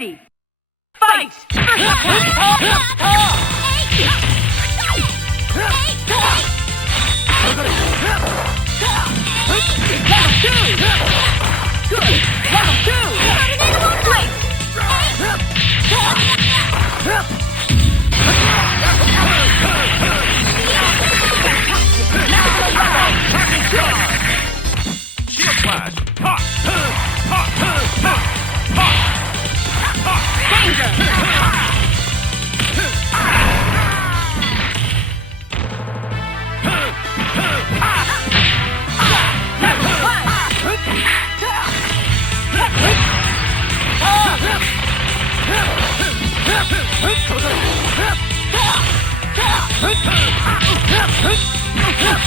Ready. Fight! Shield flash!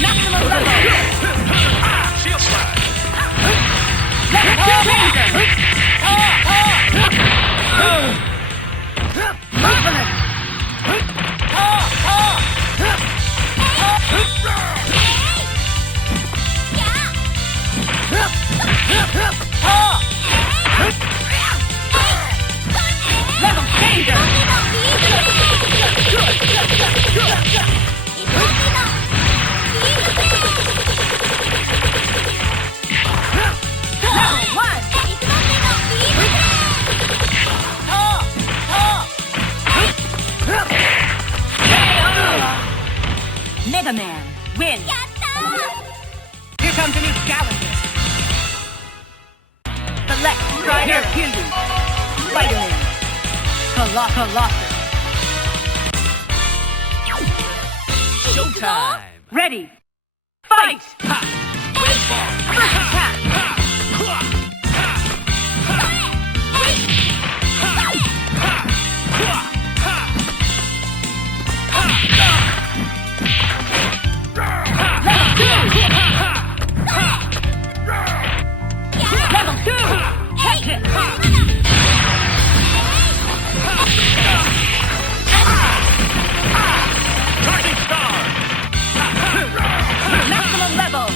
Maximum level! Shield flash! Level changer! Mega Man wins! Here comes a new challenger! Select Strider Fusion! Spider-Man! Colossus! Showtime! Ready! Fight! Baseball! First attack! Level 2! Catch it! Rising star! Maximum level!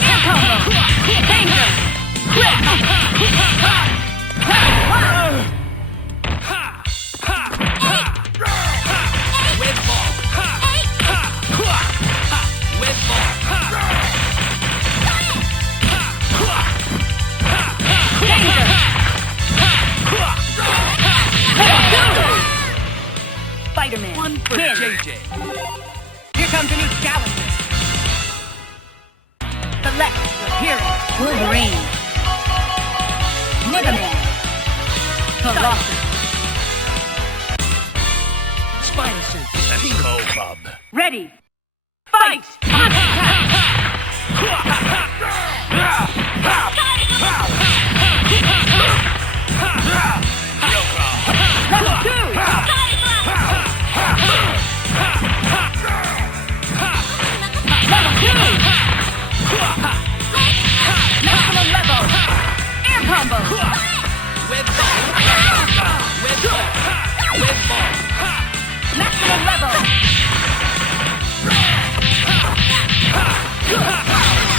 Air combo! Danger! Quick! With ball! With ball! Danger! Spider-Man One for wins! JJ! Here comes a new challenger! Select your hero! Wolverine! Mega Man! Colossus! Spider Sense! Let's go, bub! Ready! Fight! Level 2! Level 2! Maximum level! Air combo! With ball! With ball! With ball! Maximum level!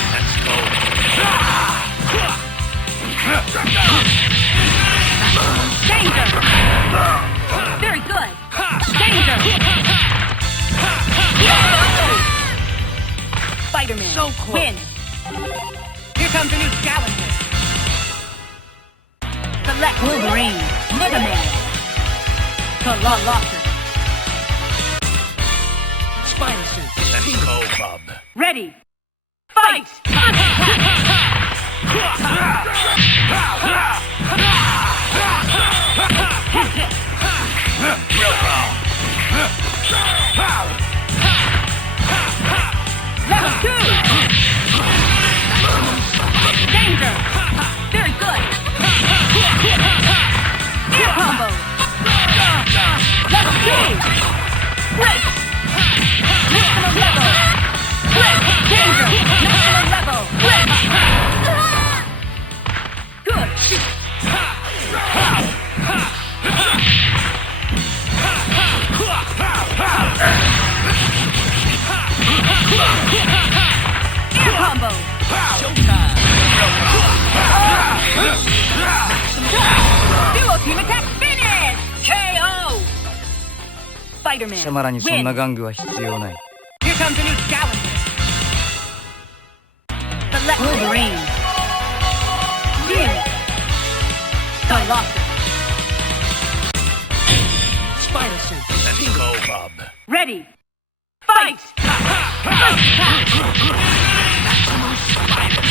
Let's go! Danger! Very good! Danger! Spider-Man So close. wins! Here comes a new challenger! Select Wolverine, Mega Man, Colossus. Spider Sense! Let's go, bub! Ready! Fight! Real ball! Level 2! Danger! Very good! Air combo! Level 2! Great! Maximum level! Great! Danger! Maximum level! Great! Good! Spider-Man. 貴様らにそんな玩具は必要ない。 Here comes a new challenger. Select Wolverine. Jin. Colossus. Spider suit. Let's go, Bob. Ready. Fight! First attack. Maximum Spider.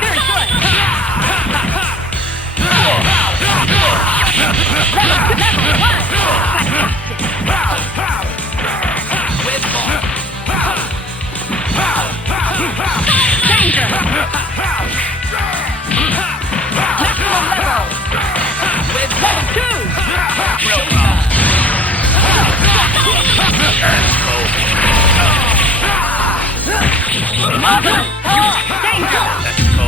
Very good. Level 1. Fantastic. With ball. Danger. Maximum level. With Level ball. 2. Real Bob. Let's go. Danger. Let's go.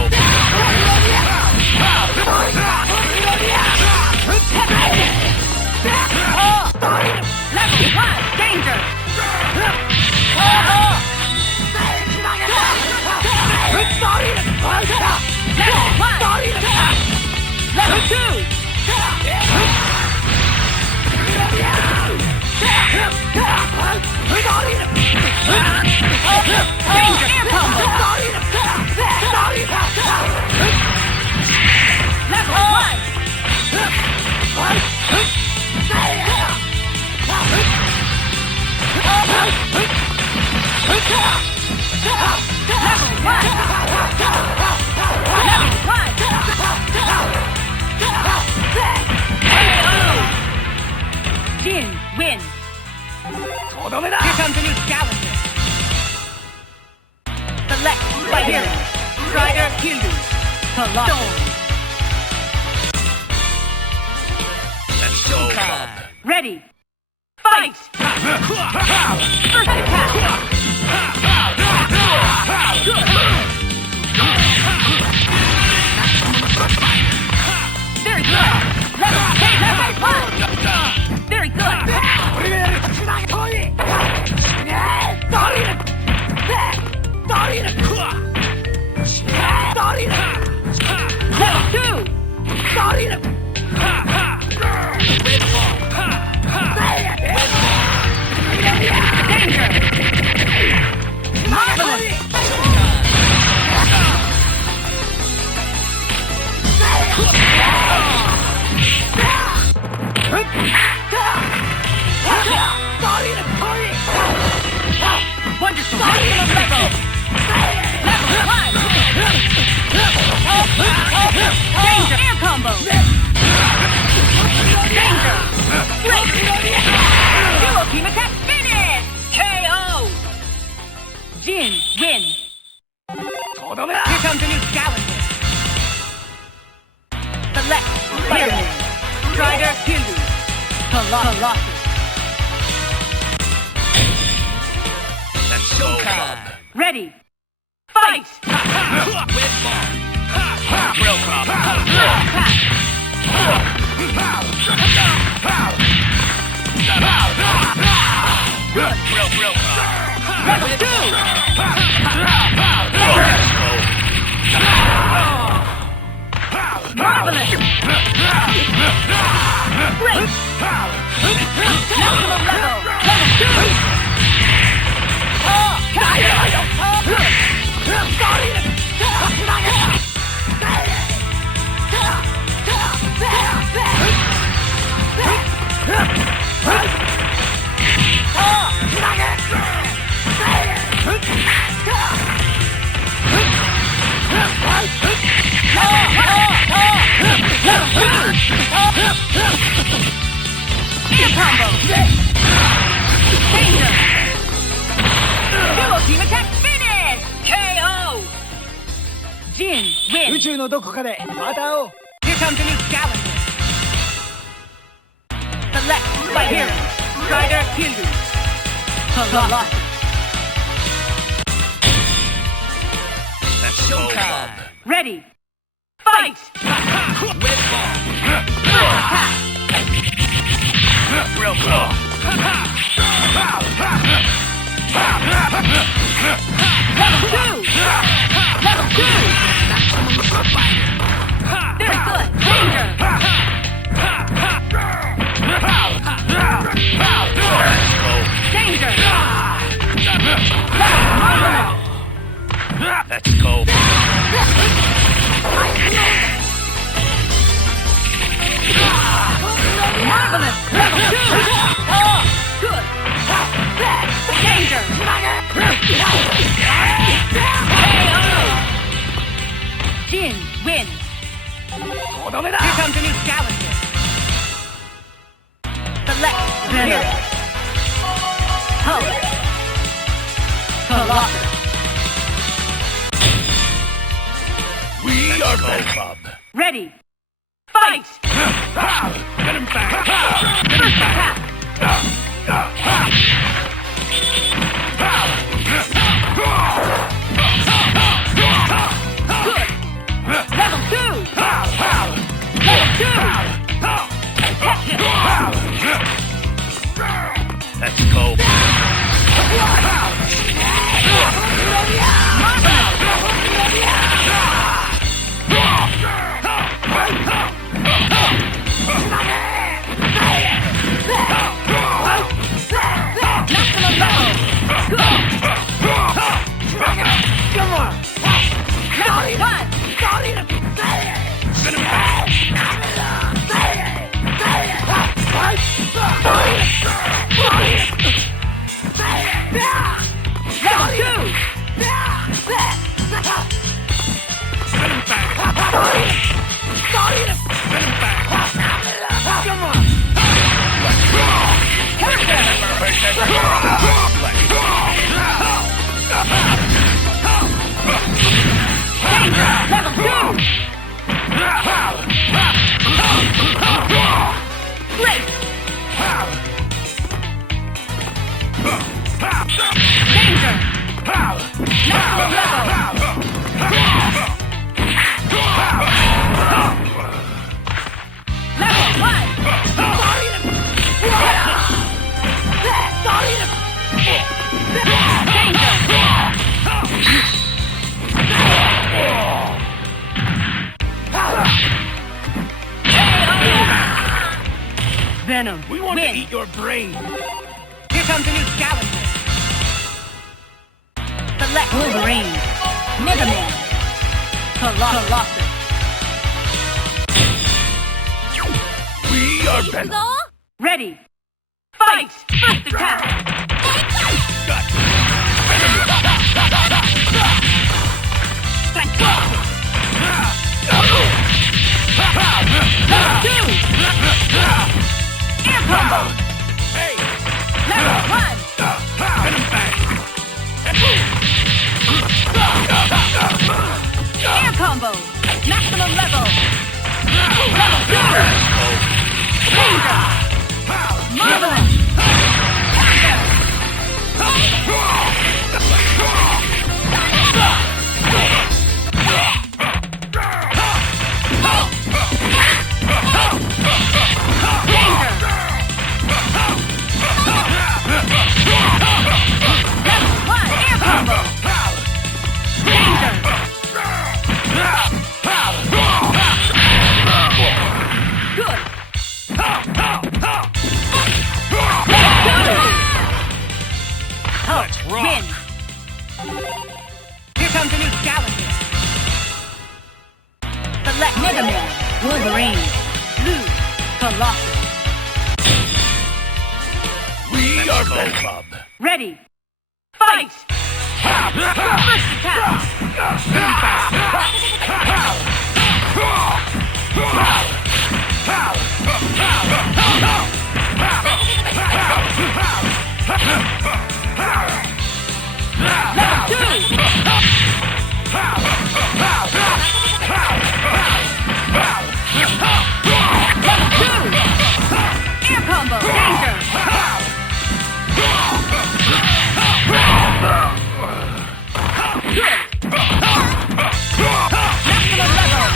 Level 1. Danger. Level 1. Level 2. Danger. Air combo. Level 1. Jin wins. Here comes a new challenger. Select by hearing. Strider Hindu. Colossus. Let's go, Bob. Ready. Fight! First attack. Very good. Level 1. Very good. Level 2. Danger. Marvelous. Wonderful. Maximum level. Level 1. Danger. Air combo. Danger. Dual team attack finish. KO. Jin wins. Here comes a new challenger. Select Spider-Man. Strider Hindu. Colossus. Let's go, Bob. Ready. Fight! With ball. Real Bob. Attack! Good. Real Bob. Level 2! Marvelous! Great! Maximum level! Level 2! Combo! Danger! Dual team attack finish! KO! Jin wins! 宇宙のどこかでまた会おう。 Here comes a new challenger. Select by hearing. Strider Hindu. Colossus. Let's go, Bob. Ready. Fight! With ball. Attack! Real Bob. Level 2! Level 2! Very good! Danger! Here comes a new challenger. Select winner. Color. Colossus. We are Bob. Ready. Fight! Get him back. First attack. Good. Level 2. Let's go. Venom. We want to eat your brain. Here comes a new challenger. Select Wolverine. Mega Man. Colossus. We are Venom. Ready. Fight! First attack! Level 2! Air combo! Hey! Level 1! Get him back! Air combo! Maximum level! Level 2! Danger! Marvelous! Win! Here comes a new challenger. Select Mega Man, Wolverine, Blue, Colossus. We are Bob. Ready! Fight! First attack! Level 2! Level 2! Air combo! Danger! Maximum level!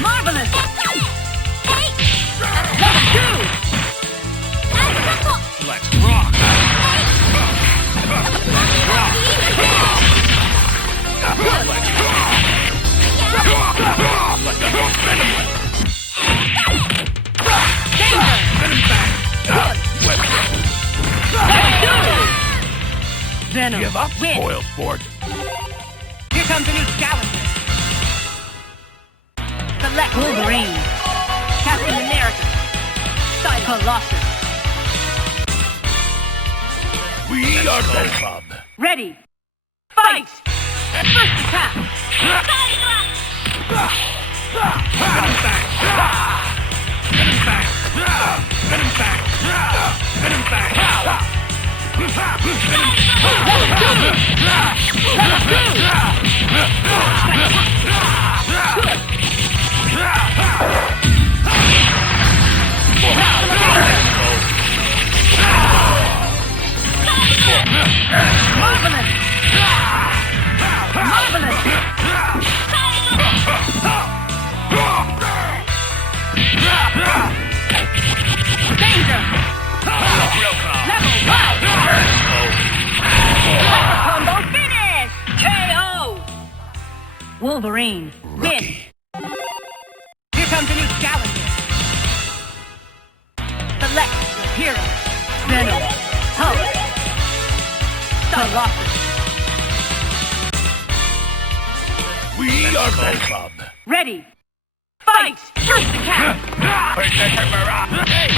Marvelous! Level 2! Let's rock! Venom. Give up, Win. spoil sport. Here comes a new challenger. Select Wolverine. Captain America. Colossus. We are Go Club. Ready. Fight! First attack. Get him back. Get him back. Get him back. Get him back. Marvelous! Marvelous! Danger! Level 5! Combo finish! KO! Wolverine, win! Here comes a new challenger. Select your hero. Venom, Hulk, Colossus. We are Go Club. Ready. Fight! First attack! Hey!